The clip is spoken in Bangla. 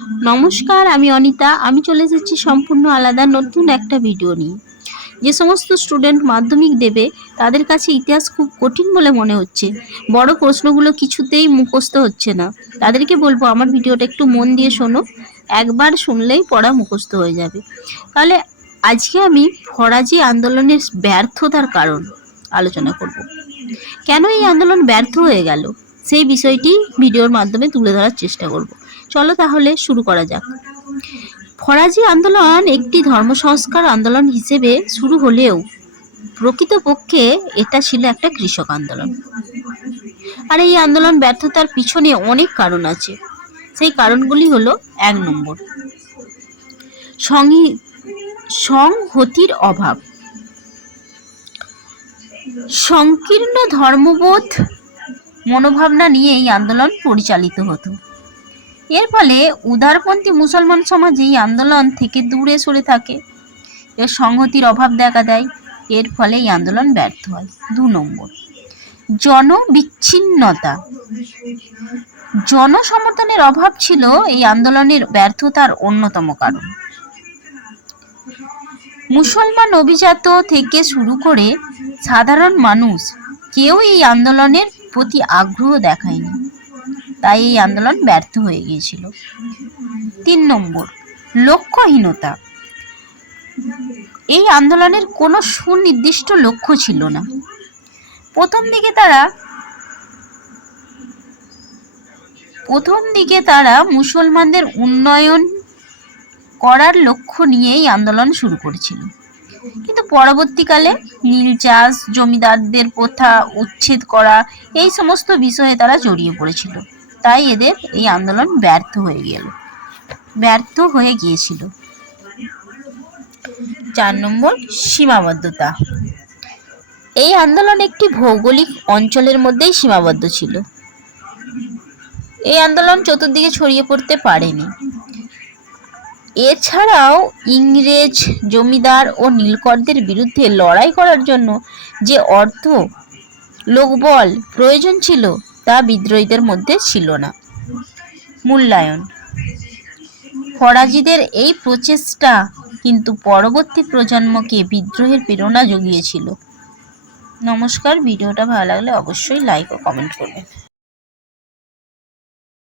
নমস্কার, আমি অনিতা। আমি চলে এসেছি সম্পূর্ণ আলাদা, নতুন একটা ভিডিও নিয়ে। যে সমস্ত স্টুডেন্ট মাধ্যমিক দেবে, তাদের কাছে ইতিহাস খুব কঠিন বলে মনে হচ্ছে। বড় প্রশ্নগুলো কিছুতেই মুখস্থ হচ্ছে না। তাদেরকে বলব, আমার ভিডিওটা একটু মন দিয়ে শোনো। একবার শুনলেই পড়া মুখস্থ হয়ে যাবে। তাহলে আজকে আমি ফরাজি আন্দোলনের ব্যর্থতার কারণ আলোচনা করব। কেন এই আন্দোলন ব্যর্থ হয়ে গেল? সেই বিষয়টি ভিডিওর মাধ্যমে তুলে ধরার চেষ্টা করব। চলো তাহলে শুরু করা যাক। ফরাজি আন্দোলন একটি ধর্ম সংস্কার আন্দোলন হিসেবে শুরু হলেও প্রকৃতপক্ষে এটা ছিল একটা কৃষক আন্দোলন। আর এই আন্দোলন ব্যর্থতার পিছনে অনেক কারণ আছে। সেই কারণগুলি হলো এক নম্বর, সংহি, সংহতির অভাব। সংকীর্ণ ধর্মবোধ মনোভাবনা নিয়ে এই আন্দোলন পরিচালিত হতো। এর ফলে উদারপন্থী মুসলমান সমাজ এই আন্দোলন থেকে দূরে সরে থাকে। এর সংহতির অভাব দেখা দেয়, এর ফলে এই আন্দোলন ব্যর্থ হয়। দু নম্বর, জনবিচ্ছিন্নতা। জনসমর্থনের অভাব ছিল এই আন্দোলনের ব্যর্থতার অন্যতম কারণ। মুসলমান অভিজাত থেকে শুরু করে সাধারণ মানুষ কেউ এই আন্দোলনের প্রতি আগ্রহ দেখায়নি। তাই এই আন্দোলন ব্যর্থ হয়ে গিয়েছিল। তিন নম্বর, লক্ষ্যহীনতা। এই আন্দোলনের কোনো সুনির্দিষ্ট লক্ষ্য ছিল না। প্রথম দিকে তারা প্রথম দিকে তারা মুসলমানদের উন্নয়ন করার লক্ষ্য নিয়েই আন্দোলন শুরু করেছিল। কিন্তু পরবর্তীকালে নীল চাষ, জমিদারদের প্রথা, উচ্ছেদ করা, এই সমস্ত বিষয়ে তারা জড়িয়ে পড়েছিল। তাই এদের এই আন্দোলন ব্যর্থ হয়ে গেল। ব্যর্থ হয়ে গিয়েছিল। চার নম্বর, সীমাবদ্ধতা। এই আন্দোলন একটি ভৌগোলিক অঞ্চলের মধ্যেই সীমাবদ্ধ ছিল। এই আন্দোলন চতুর্দিকে ছড়িয়ে পড়তে পারেনি। এছাড়াও ইংরেজ জমিদার ও নীলকরদের বিরুদ্ধে লড়াই করার জন্য যে অর্থ, লোকবল প্রয়োজন ছিল তা বিদ্রোহীদের মধ্যে ছিল না। মূল্যায়ন। ফরাজিদের এই প্রচেষ্টা কিন্তু পরবর্তী প্রজন্মকে বিদ্রোহের প্রেরণা জুগিয়েছিল। নমস্কার, ভিডিওটা ভালো লাগলে অবশ্যই লাইক ও কমেন্ট করবেন।